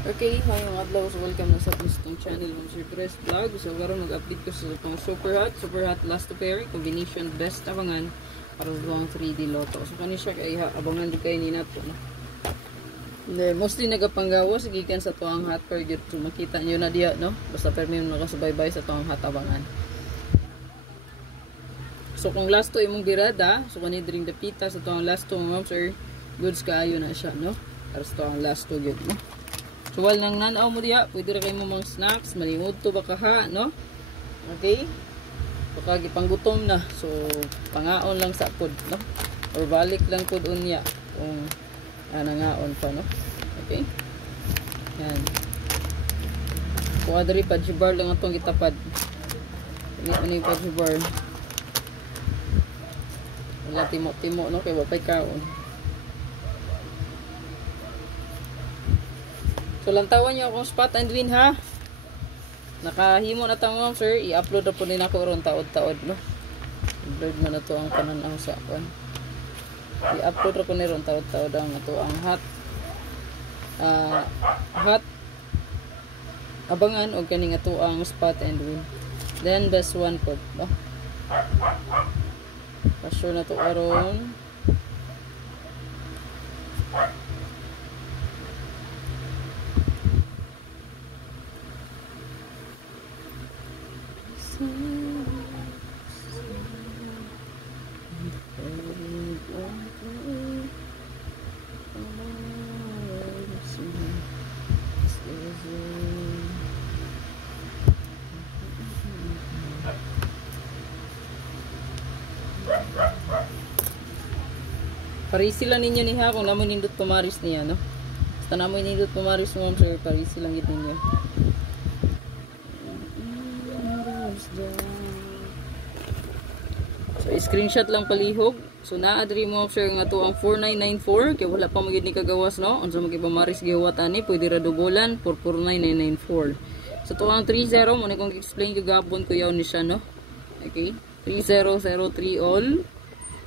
Okay, ngayong adlaw, so welcome na sa itong channel ng Sir Tres Vlog. So karon mag-update ko sa itong Super Hot last to pair combination best abangan para sa itong 3D Lotto. So kani siya kay abangan di kay ni nato no. Mostly nagapanggawas gikan sa tuang hot pair gyud, so makita niyo na diya no. Basta permi mo nakasubaybay sa tuang hot abangan. So kung last to imong girada, so kani dring dapita sa tuang last to ma'am sir, goods kaayo na siya no. Para sa tuang last to gyud no. So wal nang nanaw mo diya, pwede ra kay mo mga snacks, malimod to baka ha, no? Okay? Baka gipanggutom na. So pangaon lang sa pod, no? Or balik lang pod unya kung nangaon pa, no? Okay? Yan. Kuha diri pajibar lang atong gitapad. Ini pajibar. Wala timo-timo no kay wapay kaon. So lantawan nyo akong spot and win ha. Nakahimo na tamo ma'am sir. I-upload na po din ako ron taod-taod no. I-upload mo na to ang pananaw sa akin. I-upload na po ni ron taod-taod ang ito ang hot abangan o kaning ito ang spot and win. Then best one po no. Pasure na to aron. Parisi lang ninyo ni ha kung namoy nindot pumaris niya no. Basta namoy nindot pumaris mo sir, parisi lang gid ninyo. So screenshot lang palihog. So naa-adri mo sir nga to ang 4994 kay wala pa mo gid ni kagawas no. Unsa man kay pamaris gihuwat ani pwede ra dubulan 449994. So to ang 30 mo ni kung explain ko gabon ko yaw ni siya no. Okay? 3003 all.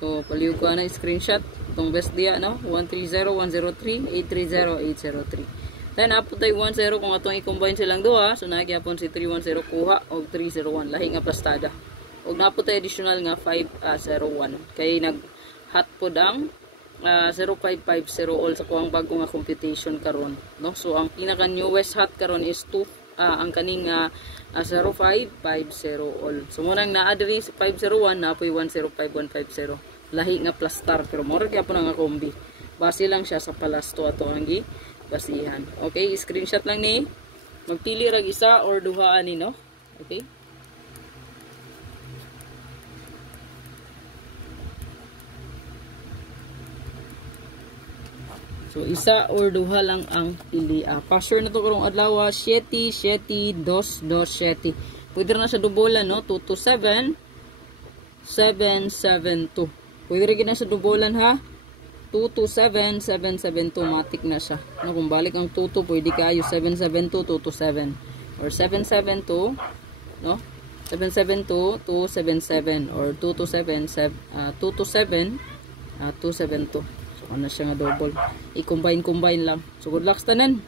So palihog ko na screenshot tong best dia no 130103 830 803. Then apod tay 10 kung atong i-combine silang duha so nagyapon si 310 kuha og 301 lahi nga plastada. Og napod tay additional nga 501 kay nag hot pod ang 0550 all sa kuang bago nga computation karon no. So ang pinaka newest hot karon is 2 ang kaning 0550 all. So munang naa diri 501 na poy 105150 lahi nga plastar pero mura gyapon nga kombi. Base lang siya sa palasto ato ang basihan. Okay, screenshot lang ni. Magpili ra isa or duha ani no. Okay? So isa or duha lang ang pili. Password na to karong adlaw 77227. Pwede na sa dubolan no 227 772. Pwede rin na sa dubolan ha. 227 772 matik na siya. No, kung balik ang 22 pwede kayo 772 227 or 772 no 772 277 or 227 227 272. So ano siya nga double. I-combine lang. So good luck tanan.